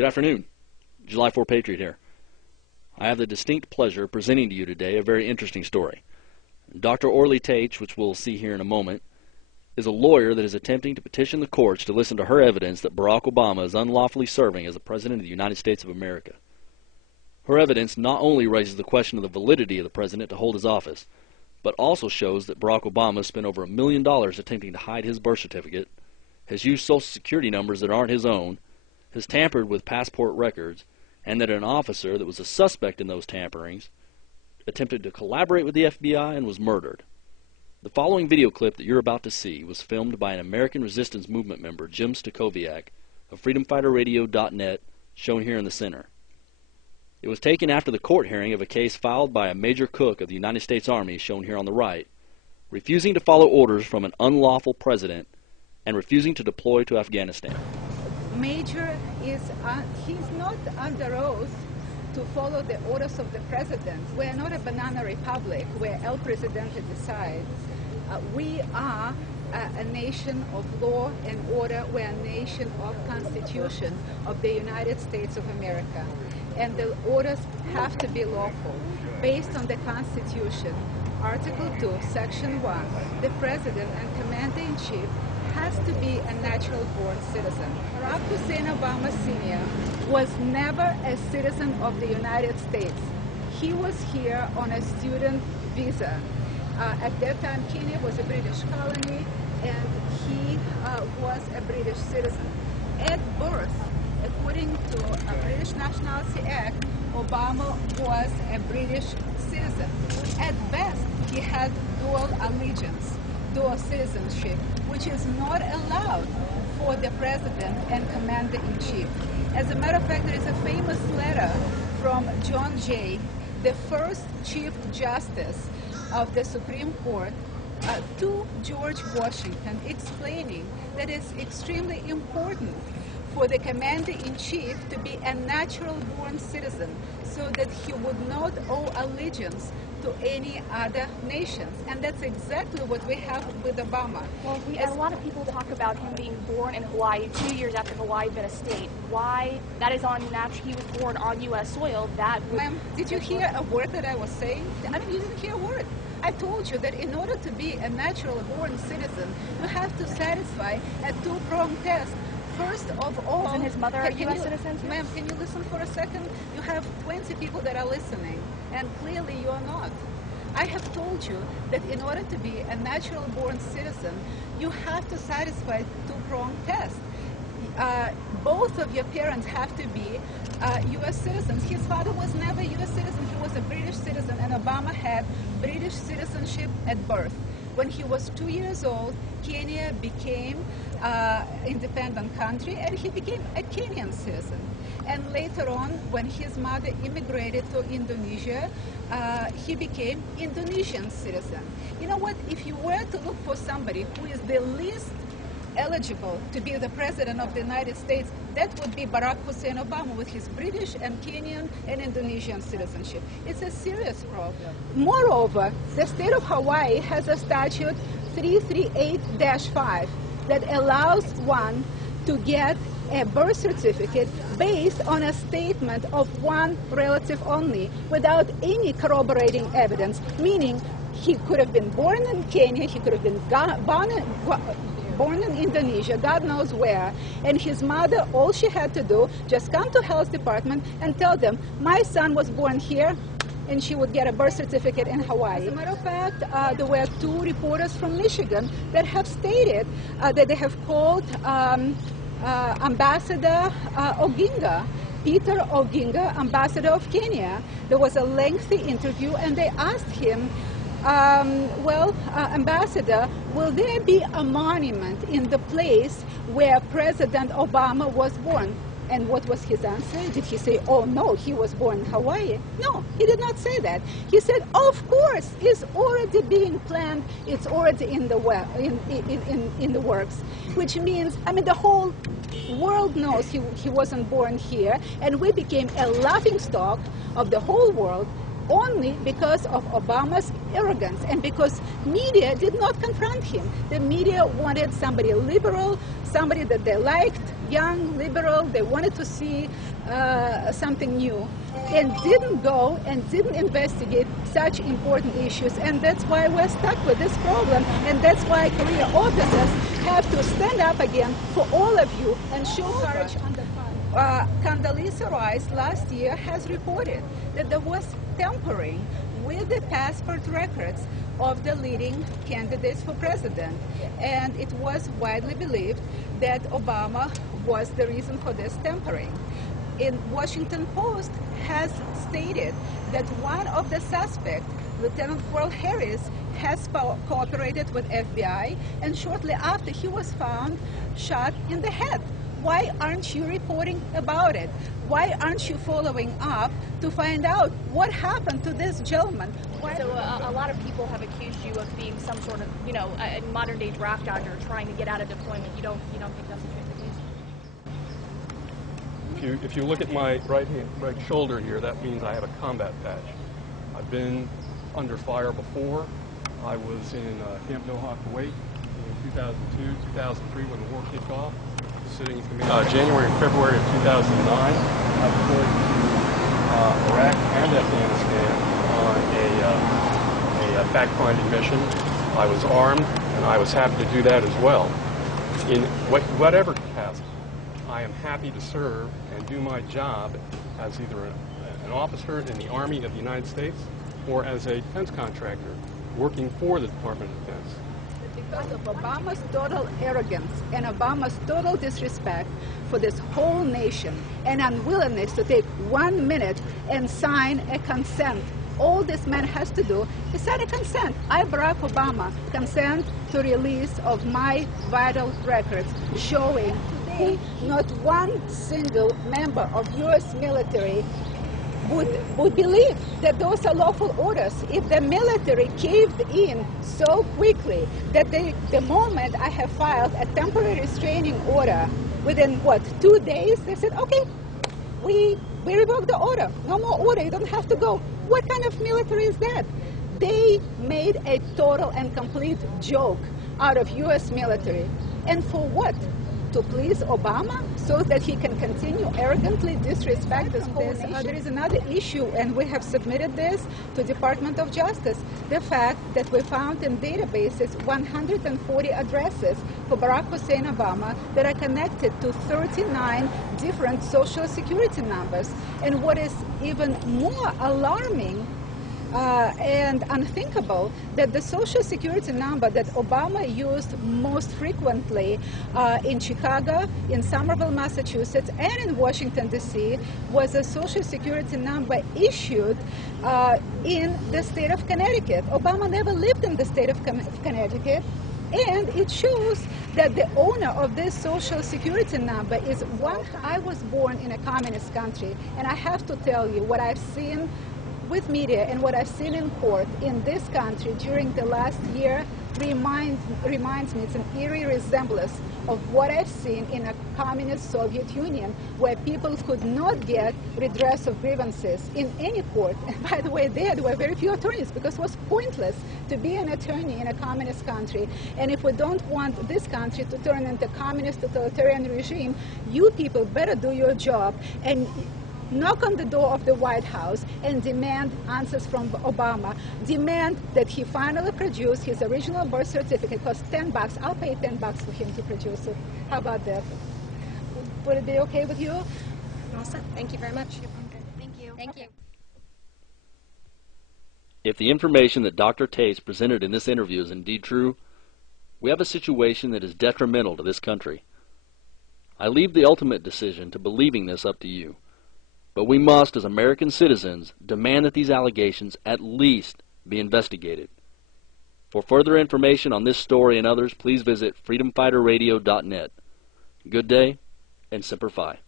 Good afternoon. July 4 Patriot here. I have the distinct pleasure of presenting to you today a very interesting story. Dr. Orly Taitz, which we'll see here in a moment, is a lawyer that is attempting to petition the courts to listen to her evidence that Barack Obama is unlawfully serving as the President of the United States of America. Her evidence not only raises the question of the validity of the President to hold his office, but also shows that Barack Obama spent over $1 million attempting to hide his birth certificate, has used Social Security numbers that aren't his own, has tampered with passport records, and that an officer that was a suspect in those tamperings attempted to collaborate with the FBI and was murdered. The following video clip that you're about to see was filmed by an American Resistance Movement member, Jim Stacoviak, of freedomfighterradio.net, shown here in the center. It was taken after the court hearing of a case filed by a Major Cook of the United States Army, shown here on the right, refusing to follow orders from an unlawful president and refusing to deploy to Afghanistan. Major is, he's not under oath to follow the orders of the president. We're not a banana republic where El Presidente decides. We are a nation of law and order. We're a nation of Constitution of the United States of America. And the orders have to be lawful. Based on the Constitution, Article 2, Section 1, the President and Commander-in-Chief has to be a natural-born citizen. Barack Hussein Obama Sr. was never a citizen of the United States. He was here on a student visa. At that time, Kenya was a British colony, and he was a British citizen. At birth, according to a British Nationality Act, Obama was a British citizen. At best, he had dual allegiance, dual citizenship, which is not allowed for the president and commander-in-chief. As a matter of fact, there is a famous letter from John Jay, the first Chief Justice of the Supreme Court, to George Washington, explaining that it's extremely important for the commander-in-chief to be a natural-born citizen so that he would not owe allegiance to any other nations. And that's exactly what we have with Obama. Well, a lot of people talk about him being born in Hawaii 2 years after Hawaii had been a state. Why? That is on natural. He was born on U.S. soil. That. Ma'am, did you hear a word that I was saying? I mean, you didn't hear a word. I told you that in order to be a natural-born citizen, you have to satisfy a two-pronged test. First of all, isn't his mother a U.S. citizen? Ma'am, can you listen for a second? You have 20 people that are listening, and clearly you are not. I have told you that in order to be a natural-born citizen, you have to satisfy two-pronged test. Both of your parents have to be U.S. citizens. His father was never a U.S. citizen. He was a British citizen, and Obama had British citizenship at birth. When he was 2 years old, Kenya became independent country, and he became a Kenyan citizen. And later on, when his mother immigrated to Indonesia, he became Indonesian citizen. You know what? If you were to look for somebody who is the least eligible to be the president of the United States, that would be Barack Hussein Obama with his British and Kenyan and Indonesian citizenship. It's a serious problem. Moreover, the state of Hawaii has a statute 338-5 that allows one to get a birth certificate based on a statement of one relative only without any corroborating evidence, meaning he could have been born in Kenya, he could have been born in Indonesia, God knows where, and his mother, all she had to do, just come to health department and tell them, my son was born here, and she would get a birth certificate in Hawaii. As a matter of fact, there were 2 reporters from Michigan that have stated that they have called Ambassador Oginga, Peter Oginga, ambassador of Kenya. There was a lengthy interview, and they asked him, Ambassador, will there be a monument in the place where President Obama was born? And what was his answer? Did he say, oh no, he was born in Hawaii? No, he did not say that. He said, of course, it's already being planned, it's already in the works. Which means, I mean, the whole world knows he wasn't born here, and we became a laughingstock of the whole world only because of Obama's arrogance and because media did not confront him. The media wanted somebody liberal, somebody that they liked, young, liberal. They wanted to see something new, and didn't go and didn't investigate such important issues. And that's why we're stuck with this problem, and that's why career officers have to stand up again for all of you and show courage on the front. Condoleezza Rice last year has reported that there was tampering with the passport records of the leading candidates for president, and it was widely believed that Obama was the reason for this tampering. In Washington Post has stated that one of the suspects, Lieutenant Colonel Harris, has cooperated with FBI, and shortly after he was found shot in the head. Why aren't you reporting about it? Why aren't you following up to find out what happened to this gentleman? So a lot of people have accused you of being some sort of, a modern-day draft dodger trying to get out of deployment. You don't think that's the case? If you look at my right shoulder here, that means I have a combat patch. I've been under fire before. I was in Camp Nohawk, Kuwait in 2002, 2003 when the war kicked off. Sitting in command. January and February of 2009, I deployed to Iraq and Afghanistan on a fact-finding mission. I was armed, and I was happy to do that as well. In whatever capacity, I am happy to serve and do my job as either an officer in the Army of the United States or as a defense contractor working for the Department of Defense. Because of Obama's total arrogance and Obama's total disrespect for this whole nation and unwillingness to take 1 minute and sign a consent. All this man has to do is sign a consent. I, Barack Obama, consent to release of my vital records showing today not one single member of U.S. military would believe that those are lawful orders. If the military caved in so quickly that the moment I have filed a temporary restraining order, within 2 days, they said, okay, we revoke the order. No more order, you don't have to go. What kind of military is that? They made a total and complete joke out of U.S. military. And for what? To please Obama so that he can continue arrogantly disrespect this whole nation. There is another issue, and we have submitted this to Department of Justice. The fact that we found in databases 140 addresses for Barack Hussein Obama that are connected to 39 different social security numbers. And what is even more alarming and unthinkable, that the social security number that Obama used most frequently in Chicago, in Somerville, Massachusetts, and in Washington, D.C. was a social security number issued in the state of Connecticut. Obama never lived in the state of Connecticut. And it shows that the owner of this social security number is one. I was born in a communist country, and I have to tell you what I've seen with media and what I've seen in court in this country during the last year reminds me, it's an eerie resemblance of what I've seen in a communist Soviet Union, where people could not get redress of grievances in any court. And by the way, there were very few attorneys because it was pointless to be an attorney in a communist country. And if we don't want this country to turn into a communist totalitarian regime, you people better do your job and knock on the door of the White House and demand answers from Obama. Demand that he finally produce his original birth certificate. It costs $10. I'll pay $10 for him to produce it. How about that? Would it be okay with you? All set. Thank you very much. Thank you. Thank you. If the information that Dr. Taitz presented in this interview is indeed true, we have a situation that is detrimental to this country. I leave the ultimate decision to believing this up to you. But we must, as American citizens, demand that these allegations at least be investigated. For further information on this story and others, please visit freedomfighterradio.net. Good day, and Semper Fi.